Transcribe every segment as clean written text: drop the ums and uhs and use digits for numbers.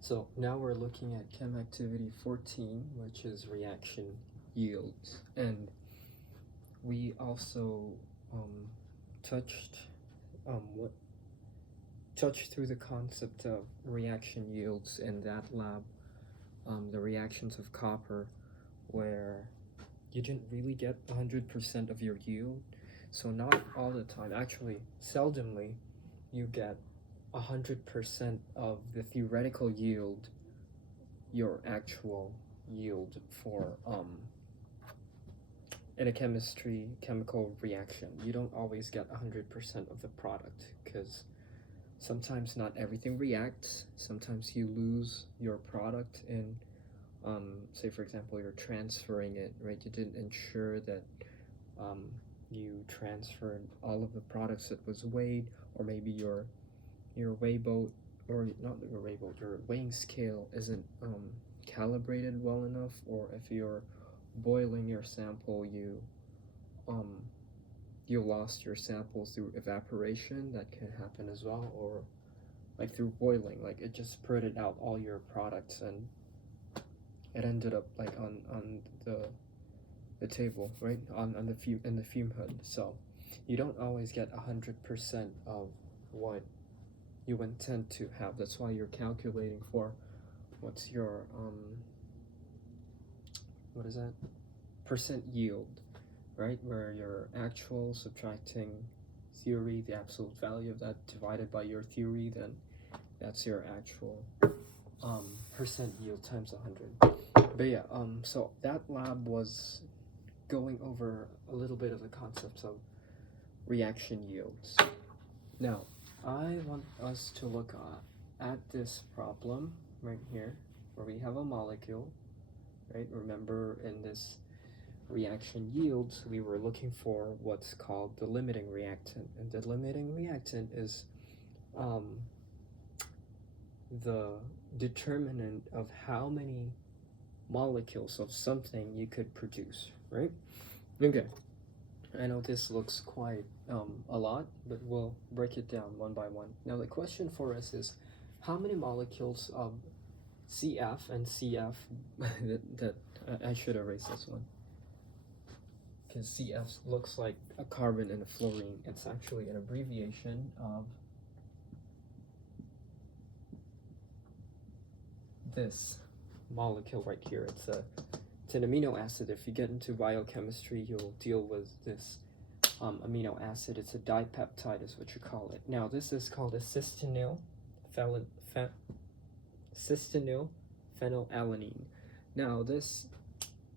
So now we're looking at Chem Activity 14, which is reaction yields. And we also touched through the concept of reaction yields in that lab, the reactions of copper, where you didn't really get 100% of your yield. So not all the time, actually seldomly, you get 100% of the theoretical yield, your actual yield for in a chemical reaction. You don't always get 100% of the product, because sometimes not everything reacts. Sometimes you lose your product in say for example you're transferring it, right? You didn't ensure that you transferred all of the products that was weighed, or maybe your weigh boat, or not your weigh boat, your weighing scale isn't calibrated well enough, or if you're boiling your sample, you lost your sample through evaporation. That can happen as well, or like through boiling, like it just spurted out all your products and it ended up like on the table, right, on the fume hood. So you don't always get 100% of what you intend to have. That's why you're calculating for what's your what is that, percent yield, right, where your actual subtracting theory, the absolute value of that divided by your theory, then that's your actual percent yield times 100. But yeah, so that lab was going over a little bit of the concepts of reaction yields. Now I want us to look at this problem right here, where we have a molecule, right? Remember, in this reaction yields, we were looking for what's called the limiting reactant, and the limiting reactant is the determinant of how many molecules of something you could produce, right? Okay, I know this looks quite a lot, but we'll break it down one by one. Now the question for us is, how many molecules of CF and CF that I should erase this one, because CF looks like a carbon and a fluorine. It's actually an abbreviation of this molecule right here. It's an amino acid. If you get into biochemistry, you'll deal with this amino acid. It's a dipeptide is what you call it. Now this is called a cystenyl phenylalanine. Now this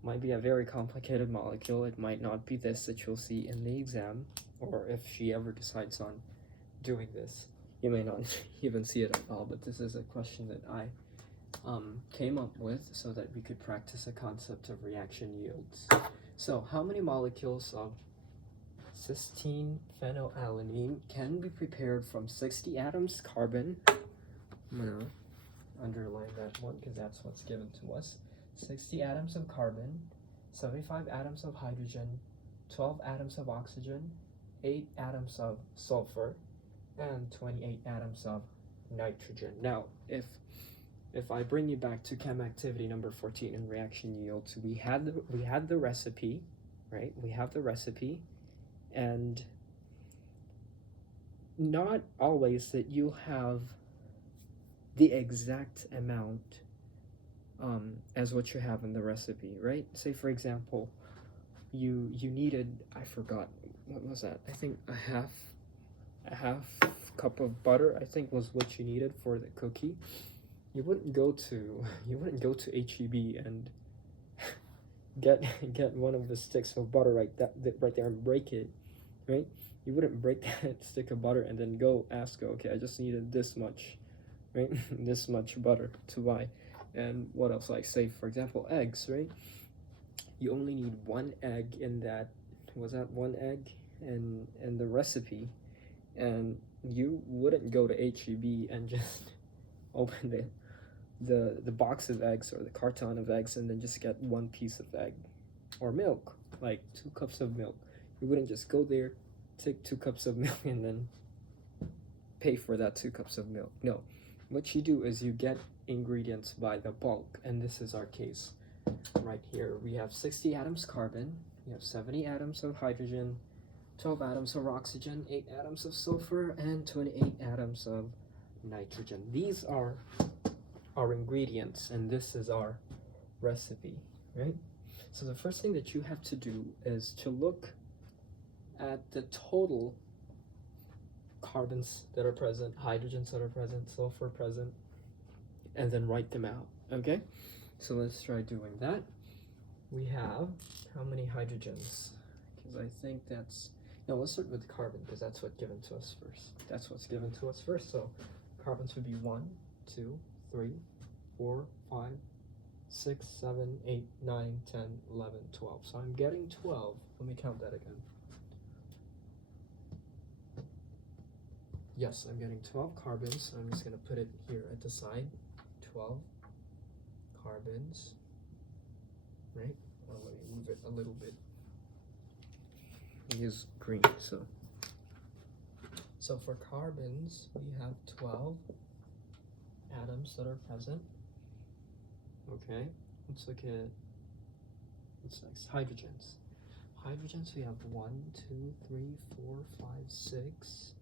might be a very complicated molecule. It might not be this that you'll see in the exam, or if she ever decides on doing this, you may not even see it at all. But this is a question that I came up with so that we could practice a concept of reaction yields. So how many molecules of cysteine phenylalanine can be prepared from 60 atoms carbon? I'm gonna underline that one because that's what's given to us. 60 atoms of carbon, 75 atoms of hydrogen, 12 atoms of oxygen, 8 atoms of sulfur, and 28 atoms of nitrogen. Now, if I bring you back to chem activity number 14 in reaction yields, we had the recipe, right? We have the recipe, and not always that you have the exact amount as what you have in the recipe, right? Say for example, you needed, I forgot, what was that? I think a half cup of butter, I think, was what you needed for the cookie. You wouldn't go to HEB and get one of the sticks of butter right there and break it, right? You wouldn't break that stick of butter and then go ask, okay, I just needed this much, right? This much butter to buy. And what else? Like, say for example, eggs, right? You only need one egg in that, was that one egg in the recipe, and you wouldn't go to HEB and just open the box of eggs or the carton of eggs and then just get one piece of egg. Or milk, like 2 cups of milk. You wouldn't just go there, take 2 cups of milk and then pay for that 2 cups of milk. No, what you do is you get ingredients by the bulk, and this is our case right here. We have 60 atoms carbon, we have 70 atoms of hydrogen, 12 atoms of oxygen, 8 atoms of sulfur, and 28 atoms of nitrogen. These are our ingredients, and this is our recipe, right? So the first thing that you have to do is to look at the total carbons that are present, hydrogens that are present, sulfur present, and then write them out, okay? So let's try doing that. We have how many hydrogens? Because I think that's, no, let's start with carbon because that's what's given to us first. That's what's given to us first. So carbons would be 1, 2, 3, 4, 5, 6, 7, 8, 9, 10, 11, 12. So I'm getting 12. Let me count that again. Yes, I'm getting 12 carbons. So I'm just going to put it here at the side. 12 carbons, right? Oh, let me move it a little bit. Use green, so for carbons, we have 12 atoms that are present. Okay, let's look at, what's next? Hydrogens. Hydrogens, we have 1, 2, 3, 4, 5, 6,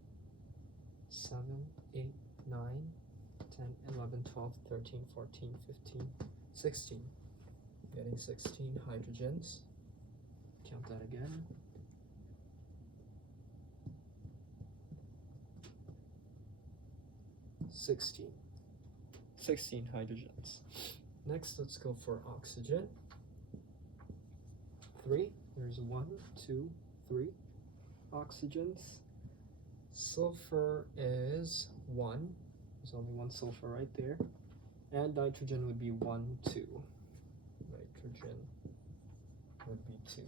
7, 8, 9, 10, 11, 12, 13, 14, 15, 16. Getting 16 hydrogens. Count that again. 16 hydrogens. Next, let's go for oxygen. 3. There's 1, 2, 3 oxygens. Sulfur is 1. There's only 1 sulfur right there. And nitrogen would be 1, 2. Nitrogen would be 2.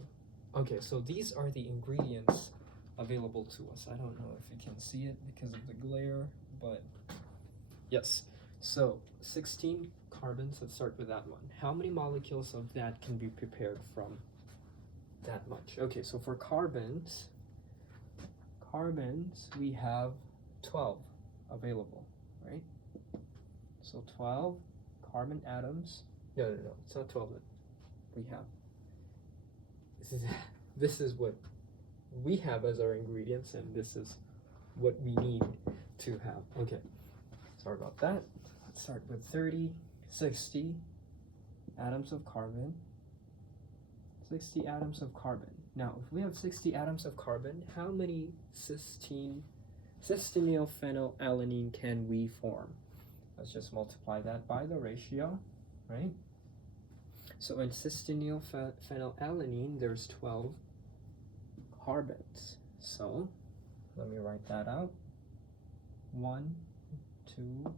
Okay, so these are the ingredients available to us. I don't know if you can see it because of the glare, but yes. So 16 carbons, let's start with that one. How many molecules of that can be prepared from that much? Okay, so for carbons, we have 12 available, right? So 12 carbon atoms. No, it's not 12 that we have. This is what we have as our ingredients, and this is what we need to have. Okay, sorry about that. Let's start with 60 atoms of carbon. 60 atoms of carbon. Now, if we have 60 atoms of carbon, how many cysteine phenylalanine can we form? Let's just multiply that by the ratio, right? So in cysteine phenylalanine, there's 12 carbons. So let me write that out. 1, 2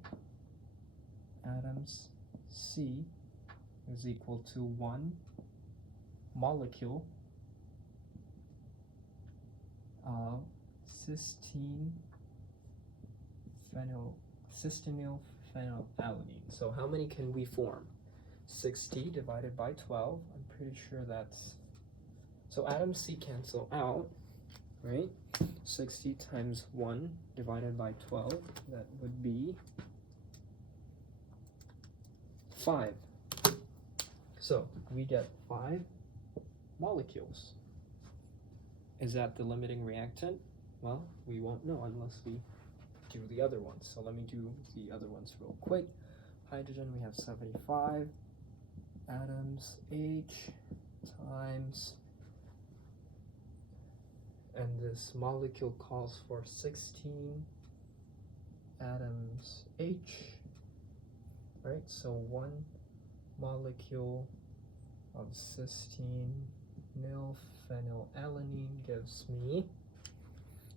atoms C is equal to 1 molecule of cysteine phenylalanine. So how many can we form? 60 divided by 12. I'm pretty sure that's, so atoms C cancel out, right? 60 times 1 divided by 12, that would be 5. So we get 5 molecules. Is that the limiting reactant? Well, we won't know unless we do the other ones. So let me do the other ones real quick. Hydrogen, we have 75 atoms H times, and this molecule calls for 16 atoms H, right? So 1 molecule of cysteine phenylalanine gives me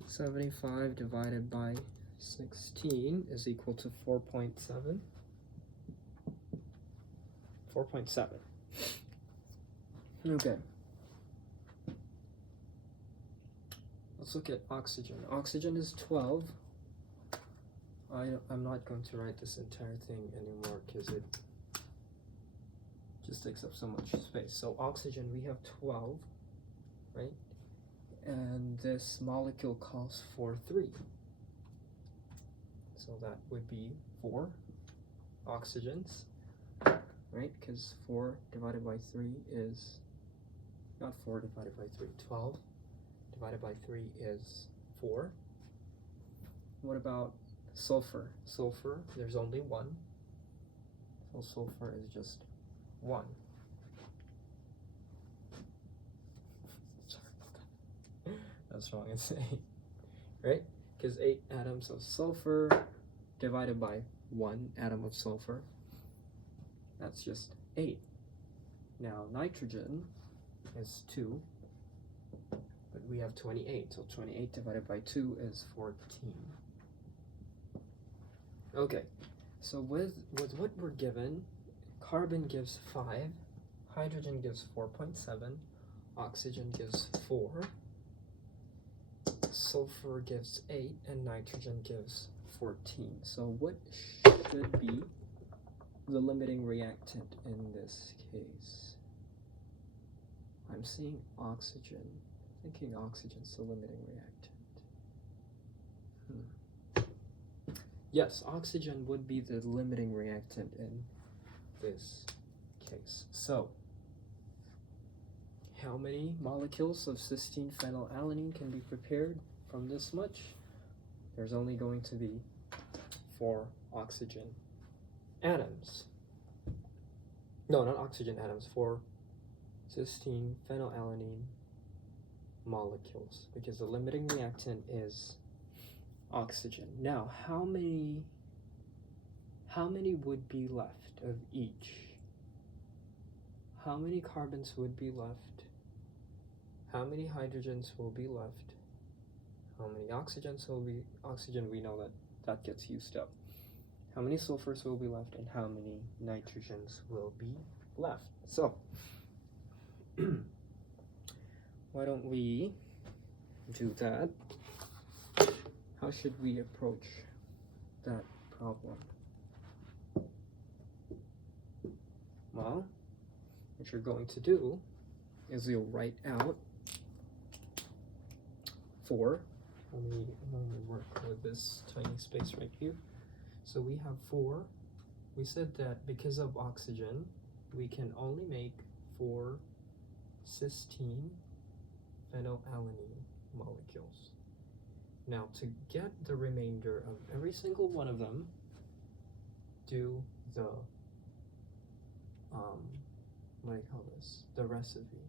75 divided by 16 is equal to 4.7. 4.7. Okay. Let's look at oxygen. Oxygen is 12. I'm not going to write this entire thing anymore because it just takes up so much space. So oxygen, we have 12, right? And this molecule calls for 3. So that would be 4 oxygens, right? Because 4 divided by 3 is, not 4 divided by 3, 12 divided by 3 is 4. What about sulfur? Sulfur, there's only 1. So sulfur is just 1. Sorry about that. That's wrong, it's 8. Right? Because 8 atoms of sulfur divided by 1 atom of sulfur, that's just 8. Now nitrogen is 2, but we have 28, so 28 divided by 2 is 14. Okay, so with what we're given, carbon gives 5, hydrogen gives 4.7, oxygen gives 4, sulfur gives 8, and nitrogen gives 14. So what should be the limiting reactant in this case? I'm seeing oxygen. Thinking oxygen's the limiting reactant. Yes, oxygen would be the limiting reactant in this case. So, how many molecules of cysteine phenylalanine can be prepared from this much? There's only going to be 4 oxygen atoms. No, not oxygen atoms, 4 cysteine phenylalanine molecules, because the limiting reactant is oxygen. Now, how many would be left of each? How many carbons would be left? How many hydrogens will be left? How many oxygens will be? Oxygen, we know that gets used up. How many sulfurs will be left, and how many nitrogens will be left? So, why don't we do that? How should we approach that problem? Well, what you're going to do is you'll write out 4. Let me work with this tiny space right here. So we have 4. We said that because of oxygen, we can only make 4 cysteine phenylalanine molecules. Now, to get the remainder of every single one of them, do the what do you call this? The recipe,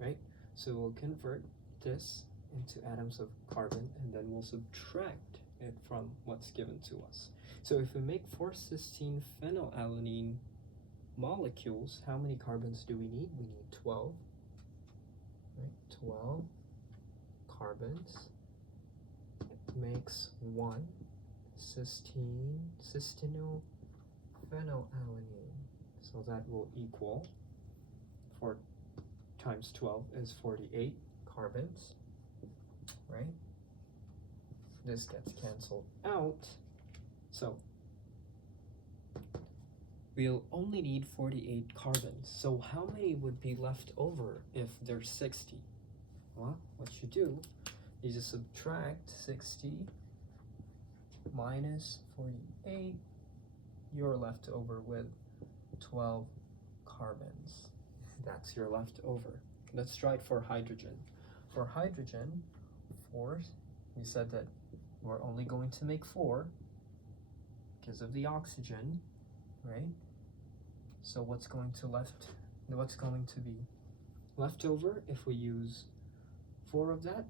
right? So we'll convert this into atoms of carbon, and then we'll subtract it from what's given to us. So if we make 4 cysteine phenylalanine molecules, how many carbons do we need? We need 12, right? 12 carbons makes 1 cysteine phenylalanine. So that will equal 4 times 12 is 48 carbons, right? This gets canceled out. So we'll only need 48 carbons. So how many would be left over if there's 60? Well, what you do is you subtract 60 minus 48. You're left over with 12 carbons. That's your leftover. Let's try it for hydrogen. For hydrogen, 4, we said that we're only going to make 4 because of the oxygen, right? So what's going to be left over if we use 4 of that?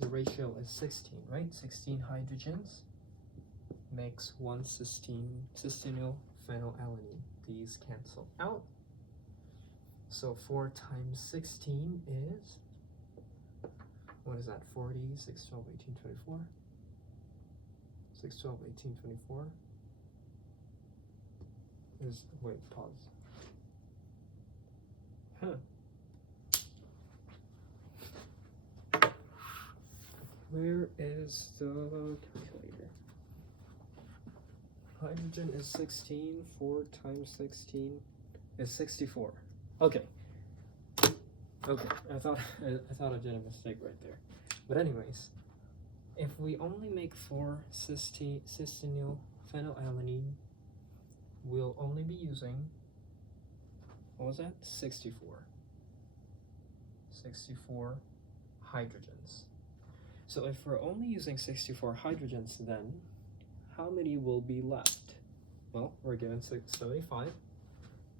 The ratio is 16, right? 16 hydrogens makes 1 cysteine phenylalanine. These cancel out. So 4 times 16 is, what is that? 40, 6, 12, 18, 24. 6, 12, 18, 24 is, wait, pause. Where is the calculator? Hydrogen is 16, 4 times 16 is 64. Okay. Okay, I thought I did a mistake right there. But anyways, if we only make 4 cysteine phenylalanine, we'll only be using, what was that? 64 hydrogens. So if we're only using 64 hydrogens, then how many will be left? Well, we're given 75,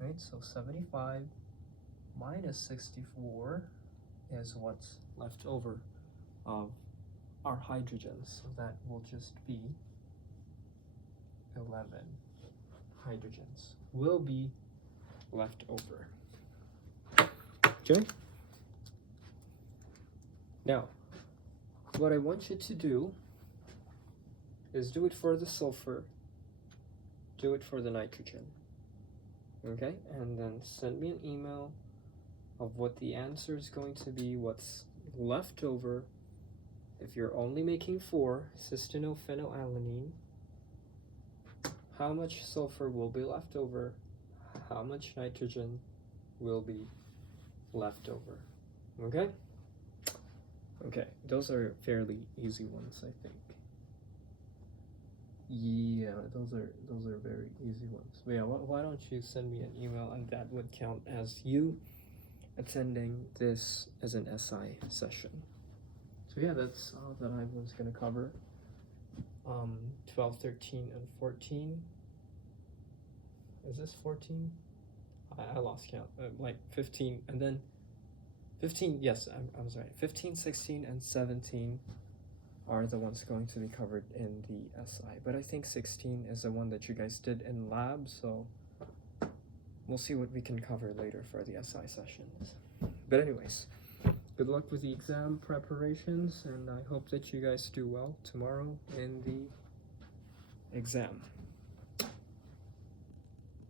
right? So 75 minus 64 is what's left over of our hydrogens. So that will just be 11 hydrogens will be left over. Okay? Now, what I want you to do is do it for the sulfur, do it for the nitrogen. Okay? And then send me an email of what the answer is going to be, what's left over. If you're only making 4 cysteino-phenylalanine, how much sulfur will be left over? How much nitrogen will be left over? Okay? Okay, those are fairly easy ones, I think. Yeah, those are very easy ones. But yeah, why don't you send me an email, and that would count as you attending this as an SI session. So yeah, that's all that I was gonna cover. 12, 13, and 14. Is this 14? I lost count. Like 15, and then 15, yes, I'm sorry. 15, 16, and 17 are the ones going to be covered in the SI. But I think 16 is the one that you guys did in lab, so we'll see what we can cover later for the SI sessions. But anyways, good luck with the exam preparations, and I hope that you guys do well tomorrow in the exam.